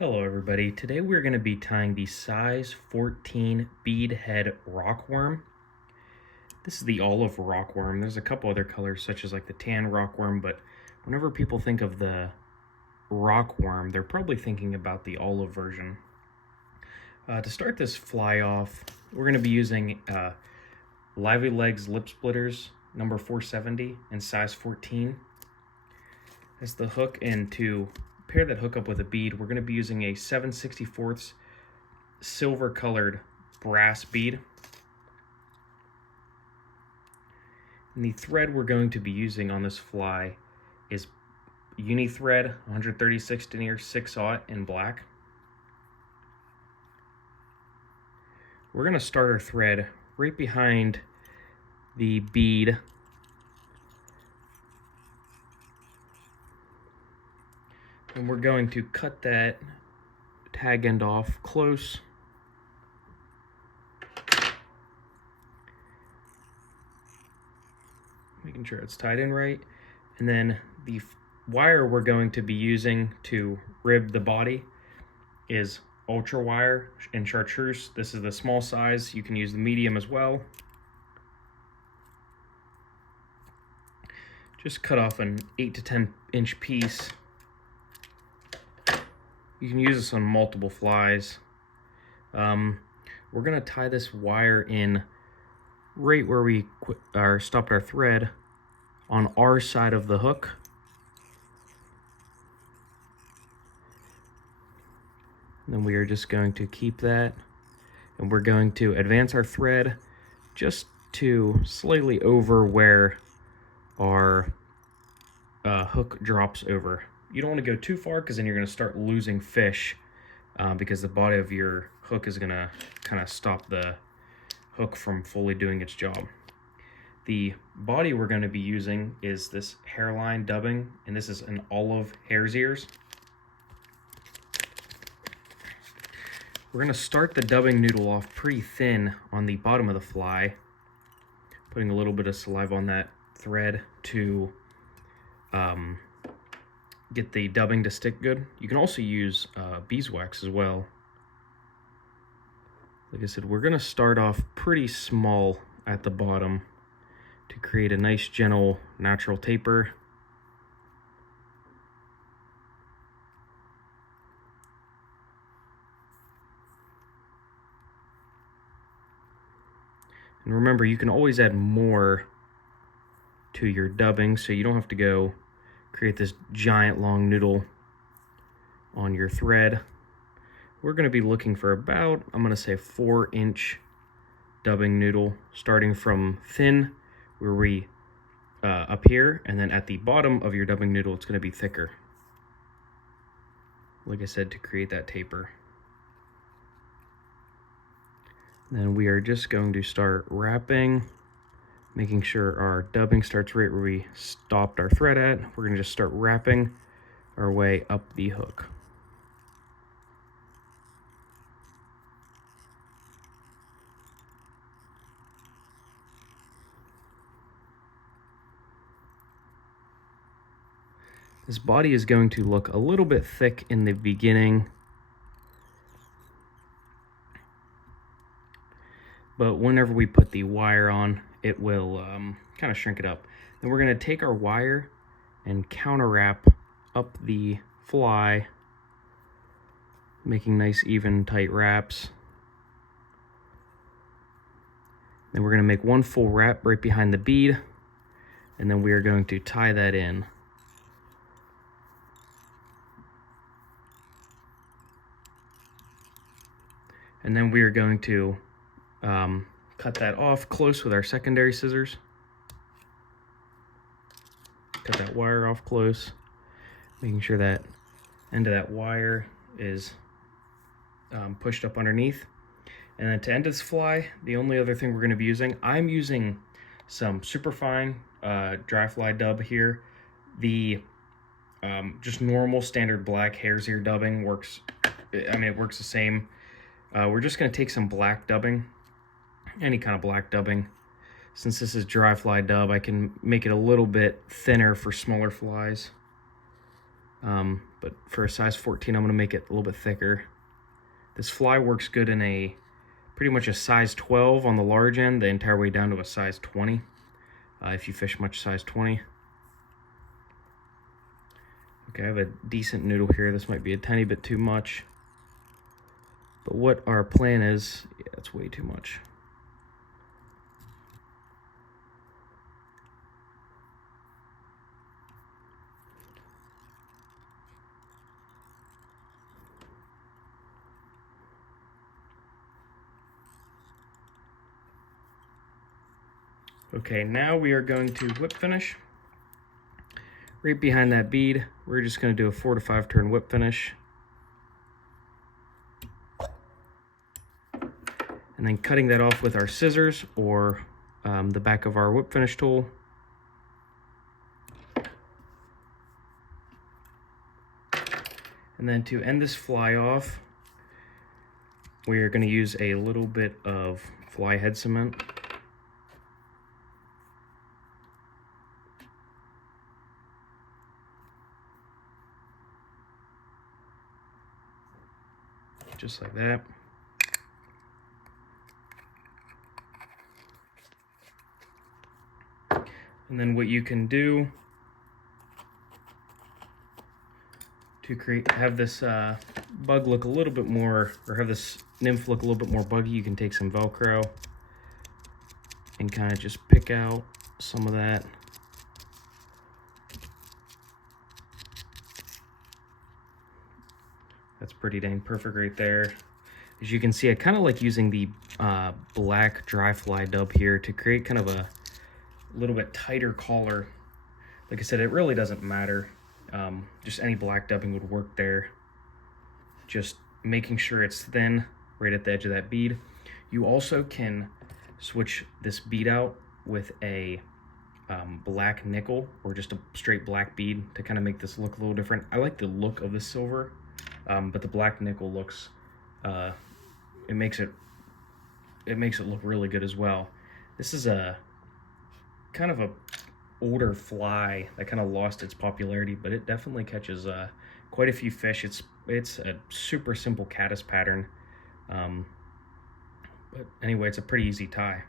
Hello everybody, today we're going to be tying the size 14 bead head rockworm. This is the olive rockworm. There's a couple other colors such as like the tan rockworm, but whenever people think of the rockworm, they're probably thinking about the olive version. To start this fly off, we're going to be using Lively Legz lip splitters number 470 in size 14 as the hook, and to pair that hook up with a bead, we're going to be using a 7/64 silver colored brass bead. And the thread we're going to be using on this fly is Uni-thread 136 denier 6/0 in black. We're going to start our thread right behind the bead, and we're going to cut that tag end off close. Making sure it's tied in right. And then the wire we're going to be using to rib the body is ultra wire in chartreuse. This is the small size. You can use the medium as well. Just cut off an 8 to 10 inch piece. You can use this on multiple flies. We're gonna tie this wire in right where we stopped our thread on our side of the hook. And then we are just going to keep that, and we're going to advance our thread just to slightly over where our hook drops over. You don't want to go too far because then you're going to start losing fish because the body of your hook is going to kind of stop the hook from fully doing its job. The body we're going to be using is this hairline dubbing, and this is an olive hare's ears. We're going to start the dubbing noodle off pretty thin on the bottom of the fly, putting a little bit of saliva on that thread to get the dubbing to stick good. You can also use beeswax as well. Like I said, we're going to start off pretty small at the bottom to create a nice, gentle, natural taper. And remember, you can always add more to your dubbing, so you don't have to go create this giant long noodle on your thread. We're going to be looking for about, I'm going to say 4-inch dubbing noodle, starting from thin where we up here, and then at the bottom of your dubbing noodle it's going to be thicker, like I said, to create that taper. Then we are just going to start wrapping, making sure our dubbing starts right where we stopped our thread at. We're going to just start wrapping our way up the hook. This body is going to look a little bit thick in the beginning, but whenever we put the wire on, it will kind of shrink it up. Then we're going to take our wire and counter wrap up the fly, making nice, even, tight wraps. Then we're going to make one full wrap right behind the bead, and then we are going to tie that in. And then we are going to cut that off close with our secondary scissors. Cut that wire off close, making sure that end of that wire is pushed up underneath. And then to end this fly, the only other thing we're going to be using, I'm using some Superfine dry fly dub here. The just normal standard black hare's ear dubbing works. I mean, it works the same. We're just going to take some black dubbing, any kind of black dubbing. Since this is dry fly dub, I can make it a little bit thinner for smaller flies. but for a size 14, I'm going to make it a little bit thicker. This fly works good in a pretty much a size 12 on the large end, the entire way down to a size 20, if you fish much size 20. Okay, I have a decent noodle here. This might be a tiny bit too much. But what our plan is, yeah, it's way too much. Okay, now we are going to whip finish. Right behind that bead, we're just going to do a 4 to 5 turn whip finish. And then cutting that off with our scissors or the back of our whip finish tool. And then to end this fly off, we're going to use a little bit of fly head cement. Just like that. And then what you can do to have this bug look a little bit more, or have this nymph look a little bit more buggy, you can take some Velcro and kind of just pick out some of that. That's pretty dang perfect right there. As you can see, I kind of like using the black dry fly dub here to create kind of a little bit tighter collar. Like I said, it really doesn't matter. Just any black dubbing would work there. Just making sure it's thin right at the edge of that bead. You also can switch this bead out with a black nickel or just a straight black bead to kind of make this look a little different. I like the look of the silver. But the black nickel looks, it makes it look really good as well. This is a kind of a older fly that kind of lost its popularity, but it definitely catches quite a few fish. It's a super simple caddis pattern, but anyway, it's a pretty easy tie.